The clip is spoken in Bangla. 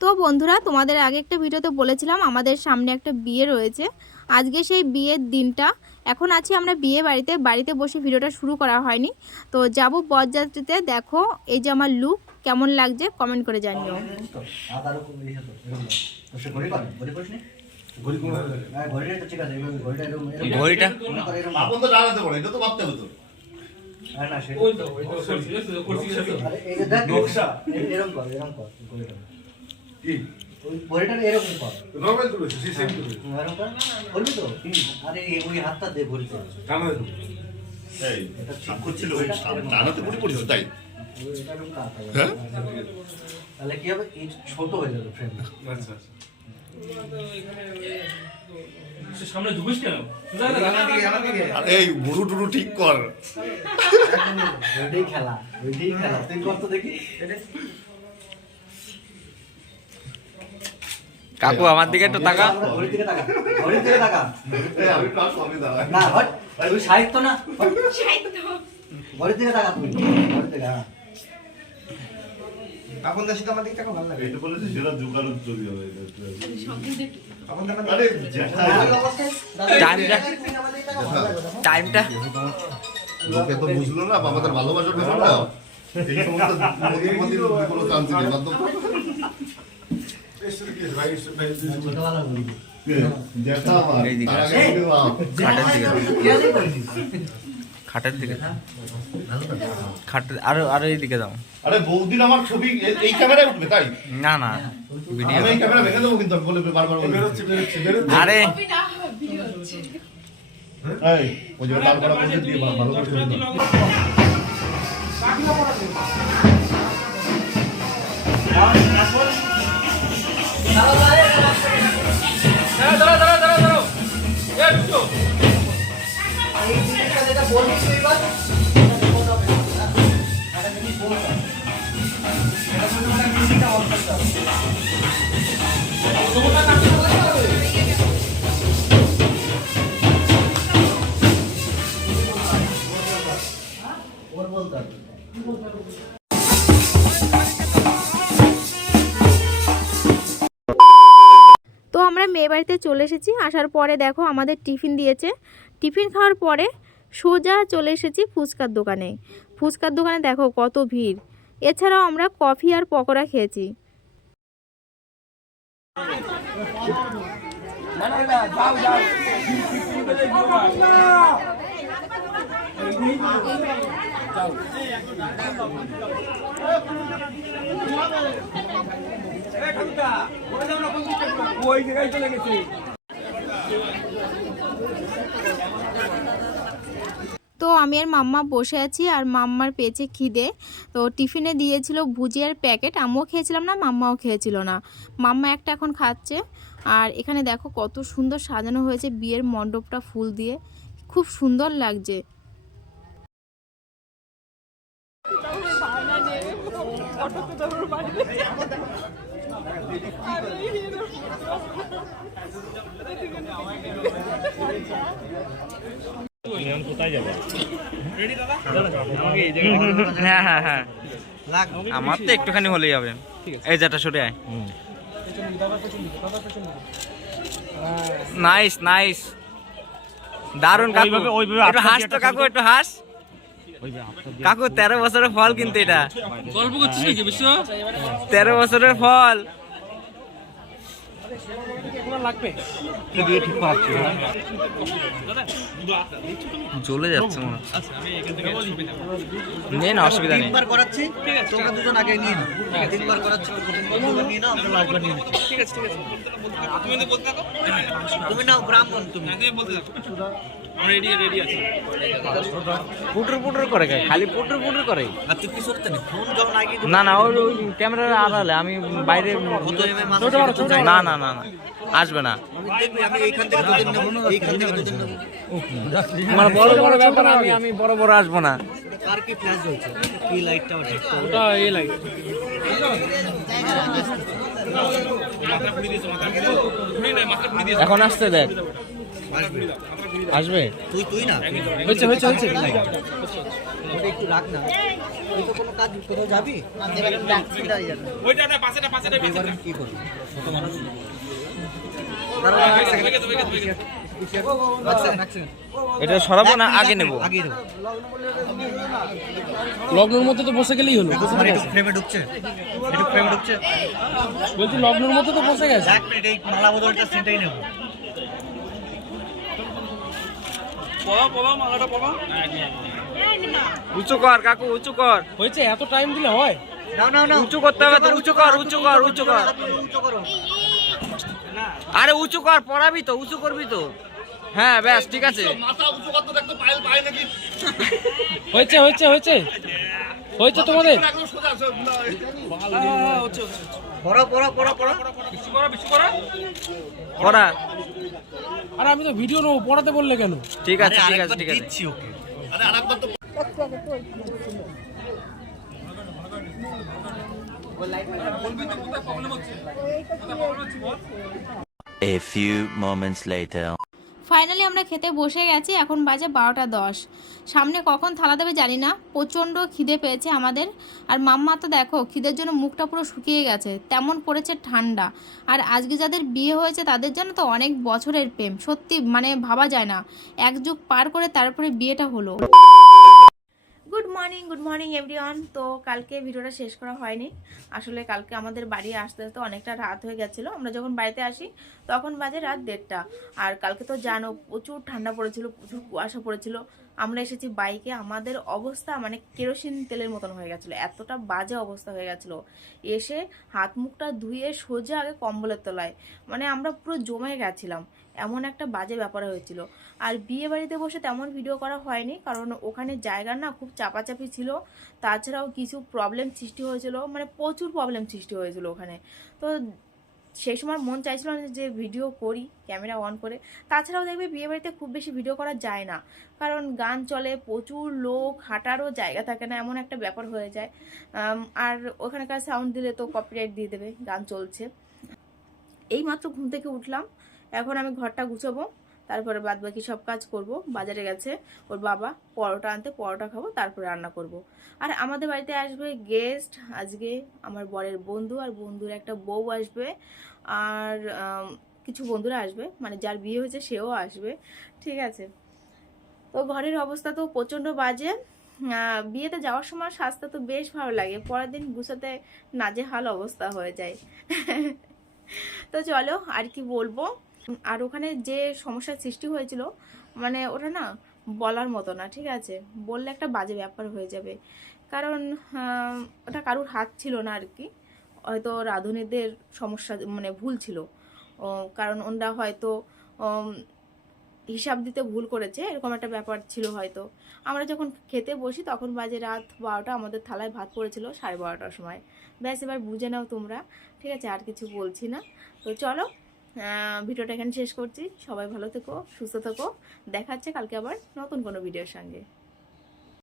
তো বন্ধুরা, তোমাদের আগে একটা ভিডিওতে বলেছিলাম আমাদের সামনে একটা বিয়ে রয়েছে। আজকে সেই বিয়ের দিনটা। এখন আছি আমরা বিয়ে বাড়িতে বসে ভিডিওটা শুরু করা হয়নি। তো যাব বরযাত্রীতে। দেখো এই যে আমার লুক কেমন লাগছে কমেন্ট করে জানিও। তাহলে কি হবে, এই ছোট হয়ে যাবে ফ্রেম। সামনে ঢুকিস কেন? এই বুড়ু টুরু ঠিক কর। ওইটাই খেলা তুই কর তো দেখি। কাকু আমার দিকে একটু তাকা। ঘড়ির দিকে তাকা। আমি ক্লাস কমে দাঁড়াই। না হট, তুই সাহিত্য না। ঘড়ির দিকে তাকা তুই। ঘড়ির দিকে হ্যাঁ। আপন দেশে তো আমার দিকে তাকা ভালো লাগে। এটা বলেছে সেটা জোগাড় চলি হবে। আপন দেশে আরে জ্যাঠা টাইমটা লোকে তো বুঝলো না, বাবাদের ভালোবাসা বুঝলো না। এই সমস্ত নদীর কোনো চান্স নেই না তো। ছোটবেলা বলি। জ্যাঠা আমার এই দিকে তার আগে বলে বাপ। খাটের দিকে খাটের আরো এইদিকে যাও। আরে বৌদির আমার ছবি এই ক্যামেরায় উঠবে তাই? না না ভিডিও। আমি এই ক্যামেরা ভেঙে দেবো কিন্তু আমি বলে বারবার বলে। আরে এই ওই যে লাল করা বলতে দিয়ে ভালো করে ছবি দাও। দাঁড়াও। এই দুটো। এই জিনিসটা যেটা বলবি তুই এবার, এটা যদি বলতাম, এটা শুধু মানে মিউজিকটা অন করতে হবে। ওর বলতে হবে। তো আমরা মেয়ে বাড়িতে চলে এসেছি। আসার পরে দেখো আমাদের টিফিন দিয়েছে। টিফিন খাওয়ার পরে সোজা চলে এসেছি ফুচকার দোকানে। ফুচকার দোকানে দেখো কত ভিড়। এছাড়াও আমরা কফি আর পকোড়া খেয়েছি। ওই জায়গায় চলে গেছে। তো আমি আর মাম্মা বসে আছি, আর মাম্মার পেয়েছে খিদে। তো টিফিনে দিয়েছিল ভুজিয়ার প্যাকেট। আমিও খেয়েছিলাম না, মাম্মাও খেয়েছিল না। মাম্মা একটা এখন খাচ্ছে। আর এখানে দেখো কত সুন্দর সাজানো হয়েছে বিয়ের মণ্ডপটা ফুল দিয়ে, খুব সুন্দর লাগছে। হ্যাঁ হ্যাঁ হ্যাঁ আমার তো একটুখানি হলেই হবে। এই যেটা সরে আয়। নাইস নাইস, দারুণ কাকু। একটু হাস তো কাকু, একটু হাস কাকু। 13 বছরের ফল কিন্তু এটা। গল্প করছিস নাকি বিশ্ব? 13 বছরের ফল। জ্বলে যাচ্ছে মনে হচ্ছে। নেই না, অসুবিধা নেই। তিনবার করাচ্ছি, তোমরা দুজন আগে নিয়ে নাও। তিনবার করাচ্ছি, তোমরা নিয়ে নাও, আমরা লাস্টবার নিয়ে নিচ্ছি। ঠিক আছে। তুমি যদি বলতে থাকো। তুমি নাও ব্রাহ্মণ, তুমি তুমি বলতে থাকো। আমরা রেডি আছি। পুটুর পুটুর করে খায়, খালি পুটুর পুটুর করে। আর তুই কি করতে নি? ফোন যখন আগে না না, ওই ক্যামেরার আড়ালে আমি বাইরে। না না না না, আসবে না। দেখবি, আমি এইখান থেকে দুদিন নেবো, এইখান থেকে দুদিন নেবো। মানে বড় বড় ব্যাপার, আমি বড় বড় আসবো না। কার কি ফ্ল্যাশ জ্বলছে? কি লাইটটা দেখতে হবে? ওটা এই লাগে। এখন আসতে দেখ, আসবে। তুই না হয়েছে ওটা একটু রাখ না, তুই তো কোনো কাজ কোথাও যাবি ওইটা না, পাশেটা এবার আমি কি করবি? ছোট মানুষ এটা সরাবো না আগে নেব? আগে দেবো। লগ্নের মধ্যে তো বসে গেলেই হলো। মানে একটু ফ্রেমে ঢুকছে, একটু ফ্রেমে ঢুকছে। বলছি লগ্নের মধ্যে তো বসে গেছে। এক মিনিট, এই মালা বদলটা সেটাই নেবো। পড়া মালাটা পড়া। উঁচু কর কাকু, উঁচু কর। হয়েছে, এত টাইম দিলে হয়? নাও নাও নাও, উঁচু করতে হবে তো, উঁচু কর, উঁচু কর, উঁচু কর। উঁচু করো। আরে উঁচু কর, পড়াবি তো, উঁচু করবি তো। হ্যাঁ ব্যাস ঠিক আছে। মাথা উঁচু করতে দেখতে পায়েল পায় নাকি হয়েছে হয়েছে হয়েছে হয়েছে তোমাদের? একদম সোজা আছে পড়া পড়া পড়া পড়া। বেশি করা। পড়া। আরে আমি তো ভিডিও নেবো, পড়াতে বললে কেন? ঠিক আছে ঠিক আছে ঠিক আছে। দিচ্ছি ওকে। আরে আরেকবার তো A few moments later. Finally আমরা খেতে বসে গেছি, এখন বাজে 12টা 10। সামনে কখন থালা দেবে জানি না, প্রচণ্ড খিদে পেয়েছে আমাদের। আর মাম্মা তো দেখো খিদের জন্য মুখটা পুরো শুকিয়ে গেছে, তেমন পড়েছে ঠান্ডা। আর আজকে যাদের বিয়ে হয়েছে তাদের জন্য তো অনেক বছরের প্রেম, সত্যি মানে ভাবা যায় না, এক যুগ পার করে তারপরে বিয়েটা হলো। Good morning everyone. তো কালকে ভিডিওটা শেষ করা হয়নি, আসলে কালকে আমাদের বাড়ি আসতে আসতে অনেকটা রাত হয়ে গেছিলো। আমরা যখন বাড়িতে আসি তখন বাজে রাত 1:30। আর কালকে তো জানো প্রচুর ঠান্ডা পড়েছিল, প্রচুর কুয়াশা পড়েছিল। আমরা এসেছি বাইকে, আমাদের অবস্থা মানে কেরোসিন তেলের মতন হয়ে গেছিলো, এতটা বাজে অবস্থা হয়ে গেছিলো। এসে হাত মুখটা ধুয়ে সোজা আগে কম্বলের তলায়, মানে আমরা পুরো জমে গেছিলাম, এমন একটা বাজে ব্যাপার হয়েছিল। আর বিয়ে বাড়িতে বসে তেমন ভিডিও করা হয়নি, কারণ ওখানে জায়গা না খুব চাপাচাপি ছিল, তাছাড়াও কিছু প্রবলেম সৃষ্টি হয়েছিল, মানে প্রচুর প্রবলেম সৃষ্টি হয়েছিল ওখানে। তো সেই সময় মন চাইছিল না যে ভিডিও করি ক্যামেরা অন করে। তাছাড়াও দেখবে বিয়ে বাড়িতে খুব বেশি ভিডিও করা যায় না, কারণ গান চলে, প্রচুর লোক, হাঁটারও জায়গা থাকে না, এমন একটা ব্যাপার হয়ে যায়। আর ওখানকার সাউন্ড দিলে তো কপিরাইট দিয়ে দেবে, গান চলছে। এইমাত্র ঘুম থেকে উঠলাম, এখন আমি ঘরটা গুছাবো, তারপরে বাদ বাকি সব কাজ করব। বাজারে গেছে ওর বাবা পরোটা আনতে, পরোটা খাবো, তারপরে রান্না করব। আর আমাদের বাড়িতে আসবে গেস্ট, আজকে আমার বরের বন্ধু আর বন্ধুর একটা বউ আসবে, আর কিছু বন্ধুরা আসবে, মানে যার বিয়ে হয়েছে সেও আসবে, ঠিক আছে। তো ঘরের অবস্থা তো প্রচণ্ড বাজে। বিয়েতে যাওয়ার সময় সাজতে তো বেশ ভালো লাগে, পরের দিন গুছাতে নাজেহাল অবস্থা হয়ে যায়। তো চলো আর কি বলবো। আর ওখানে যে সমস্যার সৃষ্টি হয়েছিল, মানে ওটা না বলার মতো না, ঠিক আছে, বললে একটা বাজে ব্যাপার হয়ে যাবে, কারণ ওটা কারুর হাত ছিল না আর কি, হয়তো রাঁধুনিদের সমস্যা মানে ভুল ছিল, কারণ ওনারা হয়তো হিসাব দিতে ভুল করেছে, এরকম একটা ব্যাপার ছিল হয়তো। আমরা যখন খেতে বসি তখন বাজে রাত 12টা, আমাদের থালায় ভাত পড়েছিল 12:30টার সময়। ব্যাস এবার বুঝে নাও তোমরা, ঠিক আছে, আর কিছু বলছি না। তো চলো ভিডিওটা এখানে শেষ করছি, সবাই ভালো থেকো, সুস্থ থেকো, দেখা হচ্ছে কালকে আবার নতুন কোনো ভিডিওর সঙ্গে।